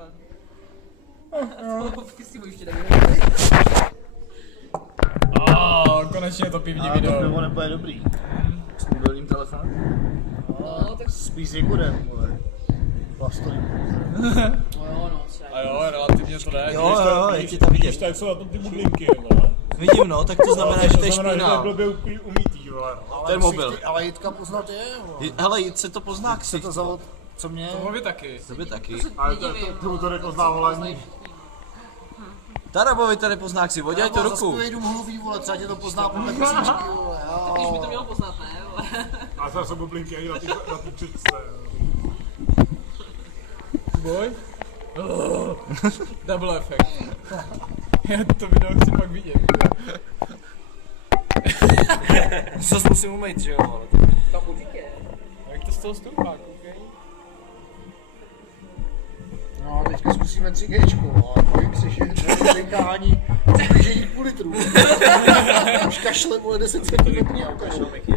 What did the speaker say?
případ. Ty si mu ještě Konečně to pivní A video. to pivo nebude dobrý. S mobilním telefonem? No, tak Spíš s jegurem, vole. Plastovým. A jo, relativně to jde. Jo, je ti tam vidět. Tak jsou na tom ty bublinky, vole. Vidím, no, tak to znamená, že to je znamená, že to je špinál. blbě umítý, vole. Ten mobil. Ale Jitka poznat je, vole. Hele, jít se to pozná Co ksicht. to za od... Co mě? To by taky. To by taky. Ale to to nepozná, vole. Tarabovi to nepozná ksi, voděj to ruku. Zaspívej dům mluví, vole, třeba tě to pozná podle písničky, vole. tak už by to mělo poznat, ne? A to jsou bublinky ani na ty četce. Boj? Double efekt. Já to video chci pak vidět. Zas musím umýt, že jo, ale Tak určitě. Jak to z toho stoupá, koukej. No a teďka zkusíme 3Gčko, ale bojím se, že dechání přibližení půl litru. Už kašle, vole, 10 cm a kašle.